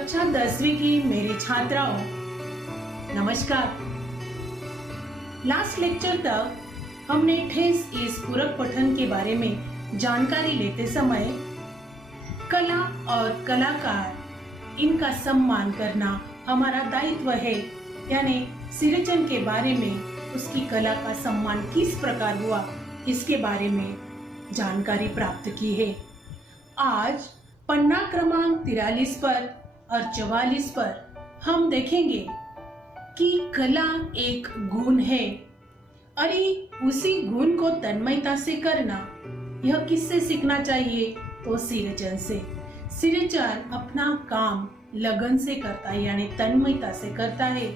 कक्षा 10वीं की मेरी छात्राओं, नमस्कार। लास्ट लेक्चर तक हमने ठेस इस पूरक पठन के बारे में जानकारी लेते समय कला और कलाकार इनका सम्मान करना हमारा दायित्व है, यानी सिरचन के बारे में उसकी कला का सम्मान किस प्रकार हुआ इसके बारे में जानकारी प्राप्त की है। आज पन्ना क्रमांक 43 पर और 44 पर हम देखेंगे कि कला एक गुण है। अरे उसी गुण को तन्मयता से करना, यह किससे सीखना चाहिए? तो सिरचन से। सिरचन अपना काम लगन से करता है, यानी तन्मयता से करता है।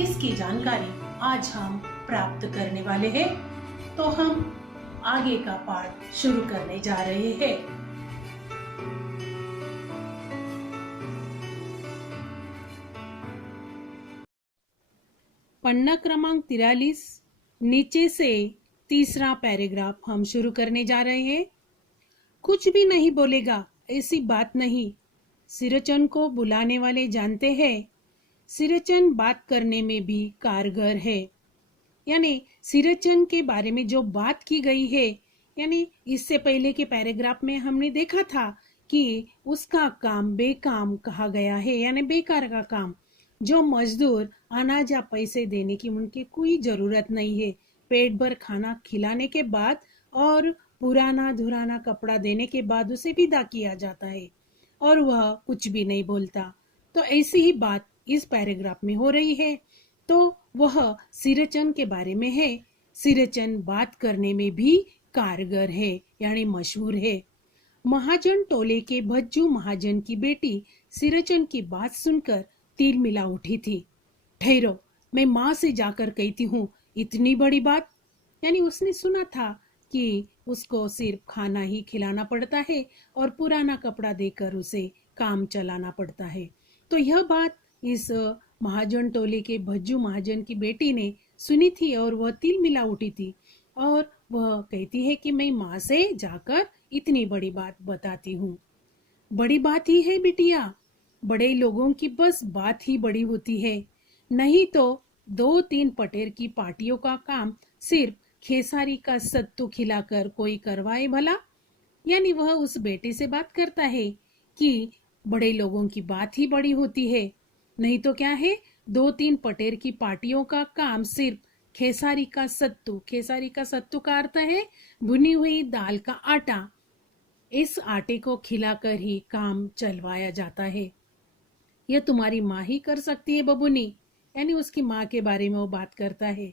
इसकी जानकारी आज हम प्राप्त करने वाले हैं। तो हम आगे का पाठ शुरू करने जा रहे हैं। पन्ना क्रमांक 43 नीचे से तीसरा पैराग्राफ हम शुरू करने जा रहे हैं। कुछ भी नहीं बोलेगा ऐसी बात नहीं। सिरचन को बुलाने वाले जानते हैं सिरचन बात करने में भी कारगर है। यानी सिरचन के बारे में जो बात की गई है, यानी इससे पहले के पैराग्राफ में हमने देखा था कि उसका काम बेकाम कहा गया है, यानी बेकार का काम। जो मजदूर अनाज या पैसे देने की उनकी कोई जरूरत नहीं है, पेट भर खाना खिलाने के बाद और पुराना धुराना कपड़ा देने के बाद उसे विदा किया जाता है और वह कुछ भी नहीं बोलता। तो ऐसी ही बात इस पैराग्राफ में हो रही है। तो वह सिरचन के बारे में है। सिरचन बात करने में भी कारगर है, यानी मशहूर है। महाजन टोले के भज्जू महाजन की बेटी सिरचन की बात सुनकर तिल मिला उठी थी। ठहरो, मैं माँ से जाकर कहती हूँ इतनी बड़ी बात। यानी उसने सुना था कि उसको सिर्फ खाना ही खिलाना पड़ता है और पुराना कपड़ा देकर उसे काम चलाना पड़ता है। तो यह बात इस महाजन टोले के भज्जू महाजन की बेटी ने सुनी थी और वह तिल मिला उठी थी और वह कहती है कि मैं माँ से जाकर इतनी बड़ी बात बताती हूँ। बड़ी बात ही है बिटिया, बड़े लोगों की बस बात ही बड़ी होती है, नहीं तो 2-3 पटेर की पार्टियों का काम सिर्फ खेसारी का सत्तू खिलाकर कोई करवाए भला। यानी वह उस बेटे से बात करता है कि बड़े लोगों की बात ही बड़ी होती है, नहीं तो क्या है 2-3 पटेर की पार्टियों का काम सिर्फ खेसारी का सत्तू। खेसारी का सत्तू का अर्थ है भुनी हुई दाल का आटा। इस आटे को खिलाकर ही काम चलवाया जाता है। यह तुम्हारी माँ ही कर सकती है बबुनी। यानी उसकी माँ के बारे में वो बात करता है।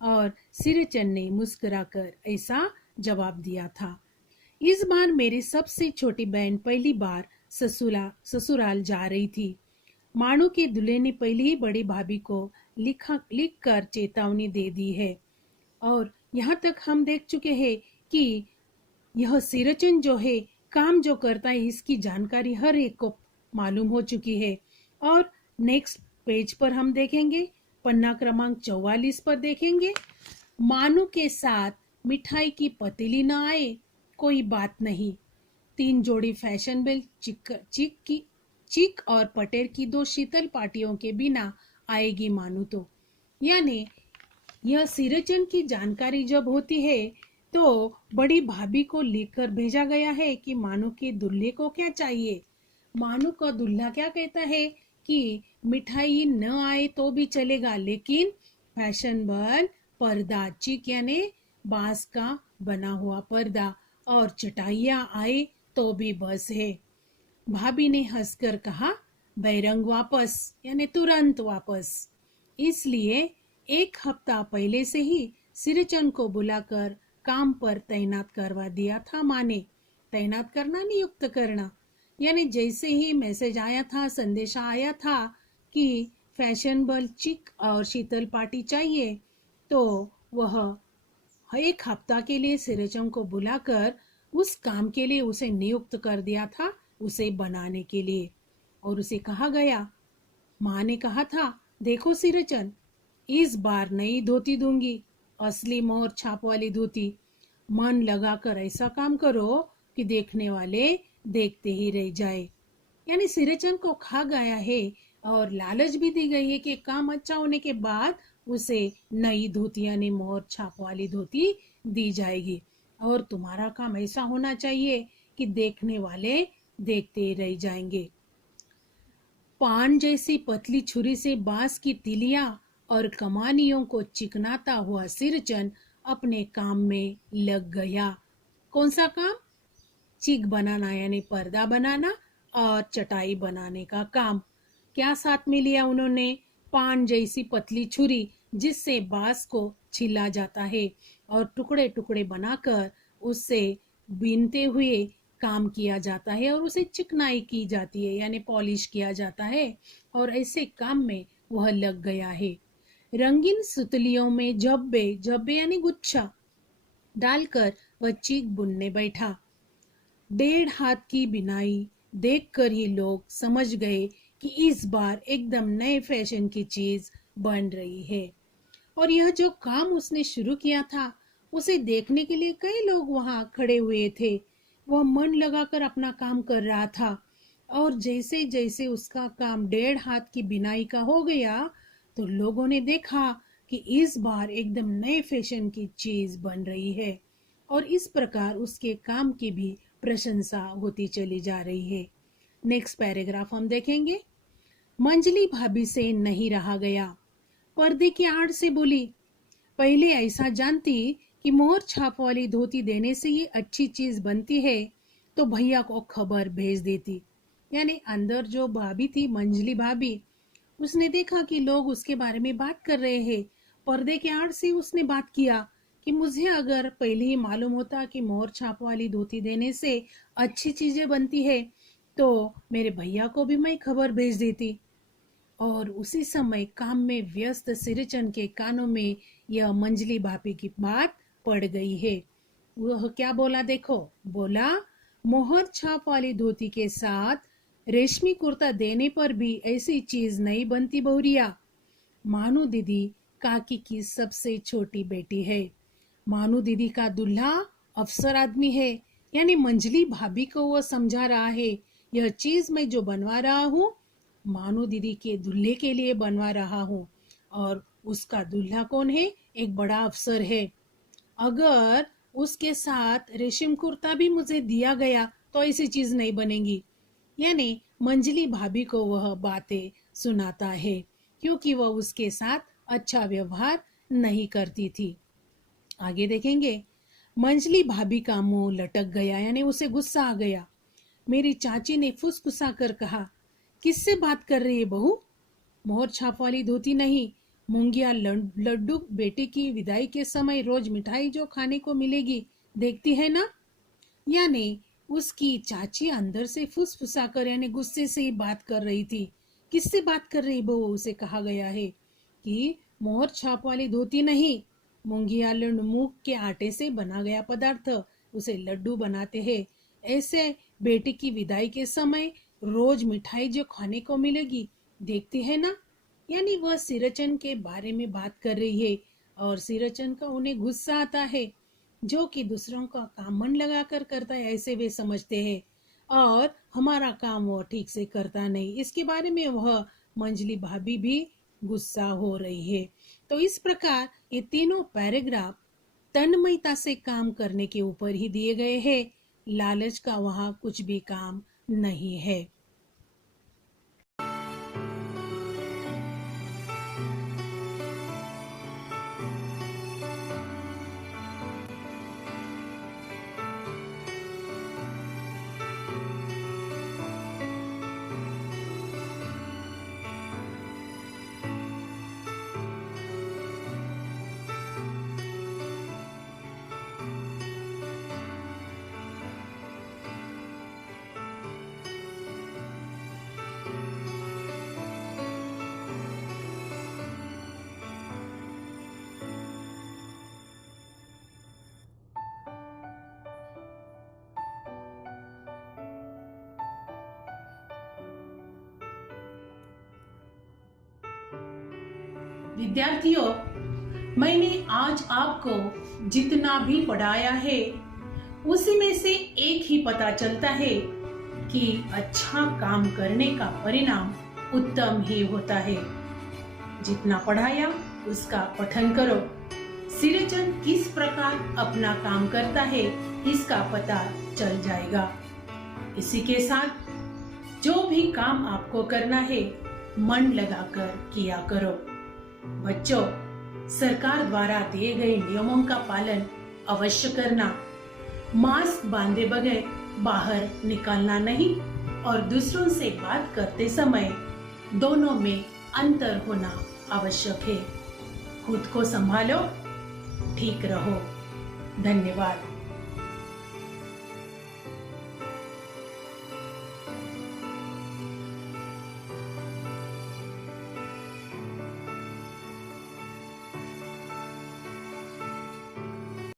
और सिरचन ने मुस्कुराकर ऐसा जवाब दिया था। इस बार मेरी सबसे छोटी बहन पहली बार ससुराल जा रही थी। मानू के दूल्हे ने पहले ही बड़ी भाभी को लिख कर चेतावनी दे दी है और यहाँ तक हम देख चुके हैं कि यह सिरचन जो है काम जो करता है इसकी जानकारी हर एक को मालूम हो चुकी है। और नेक्स्ट पेज पर हम देखेंगे, पन्ना क्रमांक 44 पर देखेंगे, मानू के साथ मिठाई की पतीली न आए कोई बात नहीं। 3 जोड़ी फैशनेबल चिक और पटेर की 2 शीतल पार्टियों के बिना आएगी मानू तो। यानी यह सिरचन की जानकारी जब होती है तो बड़ी भाभी को लिखकर भेजा गया है कि मानू के दूल्हे को क्या चाहिए। मानू का दूल्हा क्या कहता है कि मिठाई न आए तो भी चलेगा, लेकिन फैशनेबल पर्दा चिक यानी बांस का बना हुआ पर्दा और चटाइयाँ आए तो भी बस है। भाभी ने हंसकर कहा बैरंग वापस, यानी तुरंत वापस। इसलिए 1 हफ्ता पहले से ही सिरचन को बुलाकर काम पर तैनात करवा दिया था माँ ने। तैनात करना, नियुक्त करना। यानी जैसे ही मैसेज आया था, संदेशा आया था कि फैशनेबल चिक और शीतल पार्टी चाहिए, तो वह 1 हफ्ता के लिए सिरचन को बुलाकर उस काम के लिए उसे नियुक्त कर दिया था, उसे बनाने के लिए। और उसे कहा गया, माँ ने कहा था देखो सिरचन, इस बार नई धोती दूंगी, असली मोहर छाप वाली धोती। मन लगाकर ऐसा काम करो कि देखने वाले देखते ही रह जाए। यानी सिरचन को खा गया है और लालच भी दी गई है कि काम अच्छा होने के बाद उसे नई धोती यानी मोहर छाप वाली धोती दी जाएगी और तुम्हारा काम ऐसा होना चाहिए कि देखने वाले देखते रह जाएंगे। पान जैसी पतली छुरी से बांस की तिलियां और कमानियों को चिकनाता हुआ सिरचन अपने काम में लग गया। कौन सा काम? चिक बनाना यानी पर्दा बनाना और चटाई बनाने का काम। क्या साथ में लिया उन्होंने? पान जैसी पतली छुरी जिससे बांस को छिला जाता है और टुकड़े टुकड़े बनाकर उससे बीनते हुए काम किया जाता है और उसे चिकनाई की जाती है यानी पॉलिश किया जाता है और ऐसे काम में वह लग गया है। रंगीन सुतलियों में जब्बे जब्बे यानी गुच्छा डालकर वह चीक बुनने बैठा। 1.5 हाथ की बिनाई देखकर ही लोग समझ गए कि इस बार एकदम नए फैशन की चीज बन रही है। और यह जो काम उसने शुरू किया था उसे देखने के लिए कई लोग वहां खड़े हुए थे। वह मन लगाकर अपना काम कर रहा था और जैसे जैसे उसका काम 1.5 हाथ की बिनाई का हो गया तो लोगों ने देखा कि इस बार एकदम नए फैशन की चीज बन रही है और इस प्रकार उसके काम की भी प्रशंसा होती चली जा रही है। नेक्स्ट पैराग्राफ हम देखेंगे। मंजली भाभी से नहीं रहा गया। पर्दे की आड़ से बोली, पहले ऐसा जानती कि मोहर छाप वाली धोती देने से ये अच्छी चीज बनती है तो भैया को खबर भेज देती। यानी अंदर जो भाभी थी मंजली भाभी, उसने देखा कि लोग उसके बारे में बात कर रहे हैं। पर्दे के आड़ से उसने बात किया कि मुझे अगर पहले ही मालूम होता कि मोहर छाप वाली धोती देने से अच्छी चीजें बनती है तो मेरे भैया को भी मैं खबर भेज देती। और उसी समय काम में व्यस्त सिरचन के कानों में यह मंजली भाभी की बात पड़ गई है। वह क्या बोला देखो, बोला मोहर छाप वाली धोती के साथ रेशमी कुर्ता देने पर भी ऐसी चीज नहीं बनती बहुरिया। मानू दीदी काकी की सबसे छोटी बेटी है। मानू दीदी का दूल्हा अफसर आदमी है। यानी मंजली भाभी को वो समझा रहा है यह चीज मैं जो बनवा रहा हूँ मानू दीदी के दूल्हे के लिए बनवा रहा हूँ और उसका दूल्हा कौन है? एक बड़ा अफसर है। अगर उसके साथ रेशम कुर्ता भी मुझे दिया गया तो ऐसी चीज नहीं बनेगी। यानी मंजली भाभी को वह बातें सुनाता है क्योंकि वह उसके साथ अच्छा व्यवहार नहीं करती थी। आगे देखेंगे। मंजली भाभी का मुंह लटक गया यानी उसे गुस्सा आ गया। मेरी चाची ने फुसफुसा कर कहा, किससे बात कर रही है बहू? मोहर छाप वाली धोती नहीं, मूंगिया लड्डू बेटे की विदाई के समय रोज मिठाई जो खाने को मिलेगी देखती है ना। यानी उसकी चाची अंदर से फुसफुसा कर यानी गुस्से से ही बात कर रही थी। किससे बात कर रही बहू? उसे कहा गया है कि मोहर छाप वाली धोती नहीं, मूंगिया मूंग के आटे से बना गया पदार्थ, उसे लड्डू बनाते हैं। ऐसे बेटे की विदाई के समय रोज मिठाई जो खाने को मिलेगी देखती है ना। यानी वह सिरचन के बारे में बात कर रही है और सिरचन का उन्हें गुस्सा आता है जो कि दूसरों का काम मन लगाकर करता है ऐसे वे समझते हैं और हमारा काम वो ठीक से करता नहीं। इसके बारे में वह मंजली भाभी भी गुस्सा हो रही है। तो इस प्रकार ये तीनों पैराग्राफ तन्मयता से काम करने के ऊपर ही दिए गए हैं। लालच का वहाँ कुछ भी काम नहीं है। विद्यार्थियों, मैंने आज आपको जितना भी पढ़ाया है उसी में से एक ही पता चलता है कि अच्छा काम करने का परिणाम उत्तम ही होता है। जितना पढ़ाया उसका पठन करो। सिरचंद किस प्रकार अपना काम करता है इसका पता चल जाएगा। इसी के साथ जो भी काम आपको करना है मन लगाकर किया करो। बच्चों, सरकार द्वारा दिए गए नियमों का पालन अवश्य करना। मास्क बांधे बगैर बाहर निकलना नहीं और दूसरों से बात करते समय दोनों में अंतर होना आवश्यक है। खुद को संभालो, ठीक रहो। धन्यवाद।